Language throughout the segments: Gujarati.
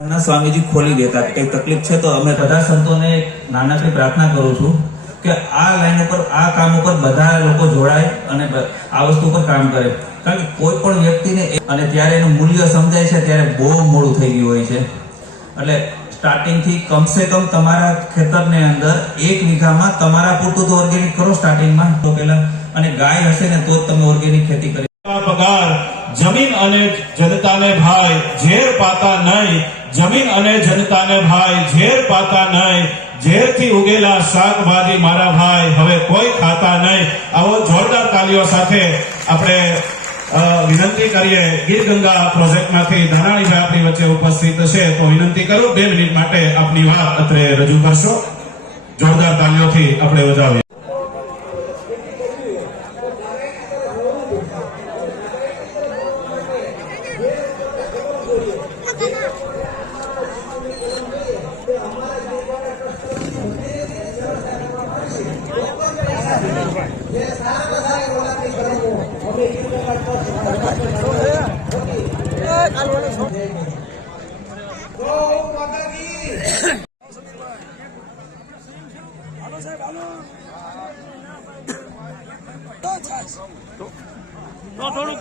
ના, સ્વામીજી ખોલી દેતા કઈ તકલીફ છે તો અમે બધા સંતોને નાનકડી પ્રાર્થના કરું છું કે આ લાઈન ઉપર, આ કામ ઉપર બધા લોકો જોડાય અને આ વસ્તુ ઉપર કામ કરે. કારણ કે કોઈ પણ વ્યક્તિને અને ત્યારે એનું મૂલ્ય સમજાય છે, ત્યારે બહુ મોડું થઈ ગયું હોય છે. એટલે સ્ટાર્ટિંગથી કમસે કમ તમારા ખેતરની અંદર એક વીઘામાં તમારા પૂરતું તો ઓર્ગેનિક કરો સ્ટાર્ટિંગમાં તો પેલા અને ગાય હશે ને, તો જ તમે ઓર્ગેનિક ખેતી કરી પગાર જમીન અને જનતાને ભાઈ, ઝેર પાતા નહીં. જમીન અને જનતાને ભાઈ, ઝેર પાતા નહીં. ઝેરથી ઉગેલા શાકભાજી મારા ભાઈ, હવે કોઈ ખાતા નહીં. આવો જોરદાર તાલીઓ સાથે આપણે વિનંતી કરીએ. ગીર ગંગા પ્રોજેક્ટમાંથી ધાનાણીભાઈ આપણી વચ્ચે ઉપસ્થિત છે. તો વિનંતી કરું, બે મિનિટ માટે આપની વાત અત્રે રજૂ કરશો. જોરદાર તાલીઓથી આપણે વધાવીએ.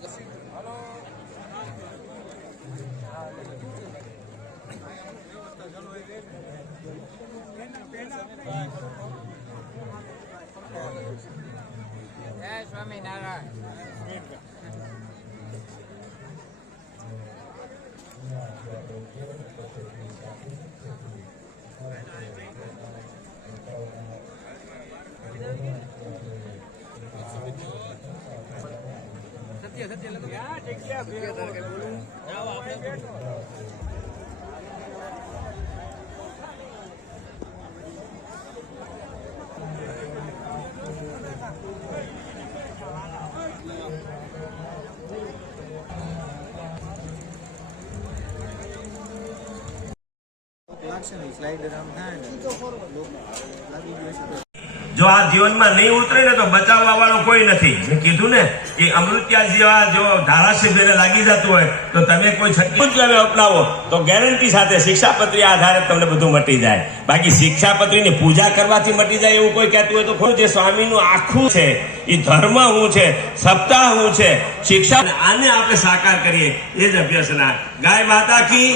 થોડું કર મને બધું આમ મોટું હમરે જો આ જીવનમાં નહીં ઉતરે ને તો બચાવવા વાળો કોઈ નથી. મેં કીધું ને કે અમૃત્યા જેવા જો ધારાસભ્યને લાગી જતું હોય તો તમે કોઈ છઠ્ઠી અપનાવો તો ગેરંટી સાથે શિક્ષાપત્રી આધારે તમને બધું મટી જાય. બાકી શિક્ષાપત્રીની પૂજા કરવાથી મટી જાય એવું કોઈ કહેતું હોય તો ખોટું. જે સ્વામીનું આખું છે એ ધર્મ હું છે સપ્તાહ શું છે શિક્ષા આને આપણે સાકાર કરીએ એ જ અભ્યસના. ગાય માતા કી.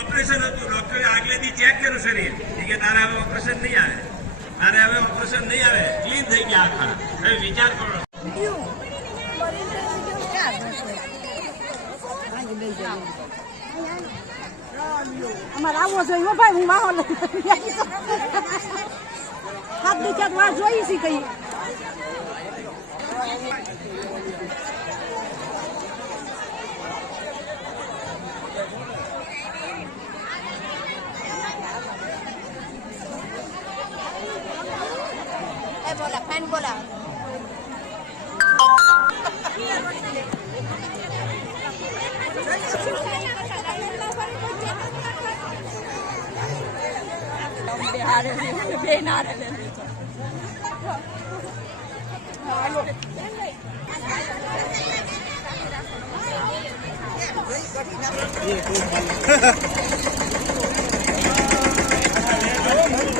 ઓપરેશન હતું ડોક્ટરે આગલેથી ચેક કર્યું શરીર. કે તારા હવે ઓપરેશન નહીં આવે. તારે હવે ઓપરેશન નહીં આવે. ક્લીન થઈ ગયા આખા. હવે વિચાર કરો. અમારે આવો જોઈએ ભાઈ, હું વાહો લઈ હાથ દુખ્યા વાર જોઈ છે કઈ. বলা ফ্যান বলা।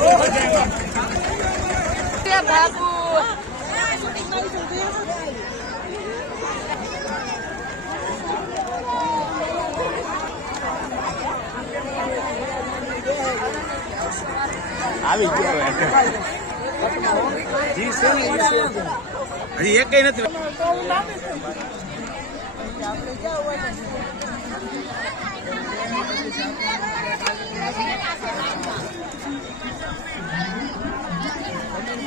Oh, આવી ગયો જી છે ને હજી એક કઈ નથી. આપણે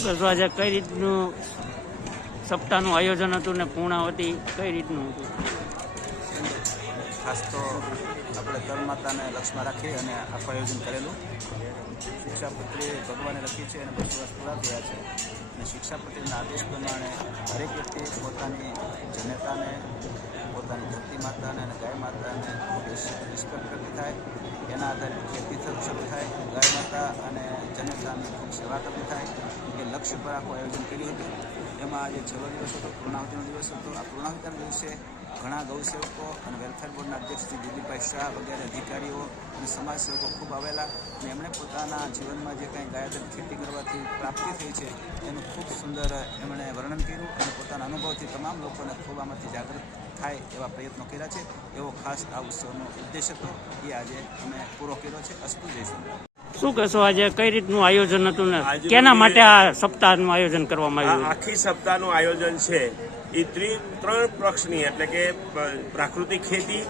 શું આજે કઈ રીતનું સપ્તાહનું આયોજન હતું ને પૂર્ણાવતી કઈ રીતનું હતું? ખાસ તો આપણે તર માતાને લક્ષ્યમાં રાખી અને આખું આયોજન કરેલું. શિક્ષાપત્રી ભગવાને લખી છે અને દસ વર્ષ પૂરા થયા છે. અને શિક્ષાપત્રીના આદેશ પ્રમાણે દરેક વ્યક્તિ પોતાની જનતાને, પોતાની ધરતી માતાને અને ગાય માતાને રિસ્પેક્ટ કરતી થાય. એના આધારે ખેતી થતું થાય, ગાય માતા અને જનતાની ખૂબ સેવા કરવી થાય એ લક્ષ્ય પર આખું આયોજન કર્યું હતું. એમાં આજે છેલ્લો દિવસ હતો પૂર્ણાહુતિનો દિવસ હતો. આ પૂર્ણાહુતિના દિવસે ઘણા ગૌસેવકો અને વેલફેર બોર્ડના અધ્યક્ષ શ્રી દિલીપભાઈ શાહ વગેરે અધિકારીઓ અને સમાજસેવકો ખૂબ આવેલા અને એમણે પોતાના જીવનમાં જે કાંઈ ગાયદર ખેતી કરવાથી પ્રાપ્તિ થઈ છે, એનું ખૂબ સુંદર એમણે વર્ણન કર્યું અને પોતાના અનુભવથી તમામ લોકોને ખૂબ આમાંથી જાગૃત થાય એવા પ્રયત્નો કર્યા છે. એવો ખાસ આ ઉત્સવનો ઉદ્દેશ હતો. એ આજે અમે પૂરો કર્યો છે. અસ્તુ જઈશું શું કહેશો આજે? કઈ રીતનું આયોજન હતું ને? આજે કેના માટે આ સપ્તાહનું આયોજન કરવામાં આ આવ્યું? આખી સપ્તાહનું આયોજન છે. એ ત્રી ત્રણ પક્ષની એટલે કે પ્રાકૃતિક ખેતી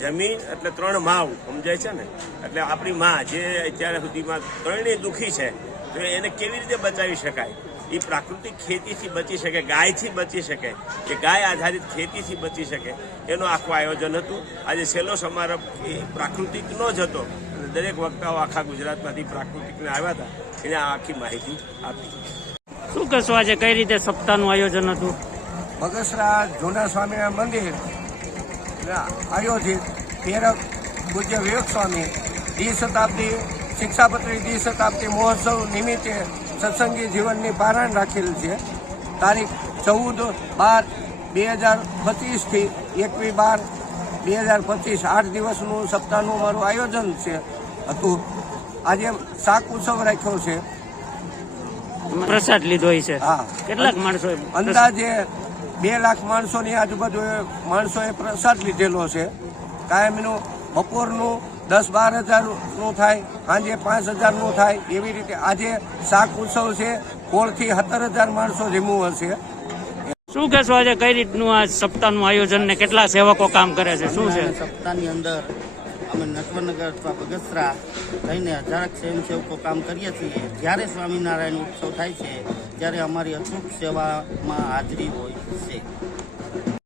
જમીન એટલે ત્રણ માવ સમજાય છે ને? એટલે આપણી માં જે અત્યાર સુધીમાં ત્રણેય દુઃખી છે તો એને કેવી રીતે બચાવી શકાય? એ પ્રાકૃતિક ખેતીથી બચી શકે ગાયથી બચી શકે કે ગાય આધારિત ખેતીથી બચી શકે. એનું આખું આયોજન હતું. આજે છેલ્લો સમારંભ એ પ્રાકૃતિકનો જ હતો. અને દરેક વક્તાઓ આખા ગુજરાતમાંથી પ્રાકૃતિકને આવ્યા હતા. એને આ આખી માહિતી આપી. શું કહેશો આજે? કઈ રીતે સપ્તાહનું આયોજન હતું? બગસરા જૂના સ્વામિનારાયણ મંદિર આયોજિત પ્રેરક પૂજ્ય વિવેક સ્વામી દ્વિશતાબ્દી શિક્ષાપત્રી દ્વિશતાબ્દી મહોત્સવ નિમિત્તે સત્સંગી જીવનની પારણ રાખેલ છે. તારીખ ચૌદ બાર બે હજાર પચીસથી એકવીસ બાર બે હજાર પચીસ આઠ દિવસનું સપ્તાહનું મારું આયોજન છે. હતું. આજે શાક ઉત્સવ રાખ્યો છે. પ્રસાદ લીધો છે. હા. કેટલાક માણસો અંદાજે બે લાખ માણસોની આજુબાજુ માણસોએ પ્રસાદ લીધેલો છે. કાયમનું બપોરનું દસ બાર હજારનું થાય સાંજે પાંચ હજારનું થાય એવી રીતે આજે શાક ઉત્સવ છે. સોળથી સત્તર હજાર માણસો જમવું હશે. શું કહેશો આજે કઈ રીતનું આ સપ્તાહનું આયોજન ને કેટલા સેવકો કામ કરે છે? શું છે? સપ્તાહની અંદર અમે નટવરનગર અથવા બગસરા થઈને હજારક સ્વયંસેવકો કામ કરીએ છીએ. જ્યારે સ્વામિનારાયણ ઉત્સવ થાય છે ત્યારે અમારી અચૂક સેવામાં હાજરી હોય છે.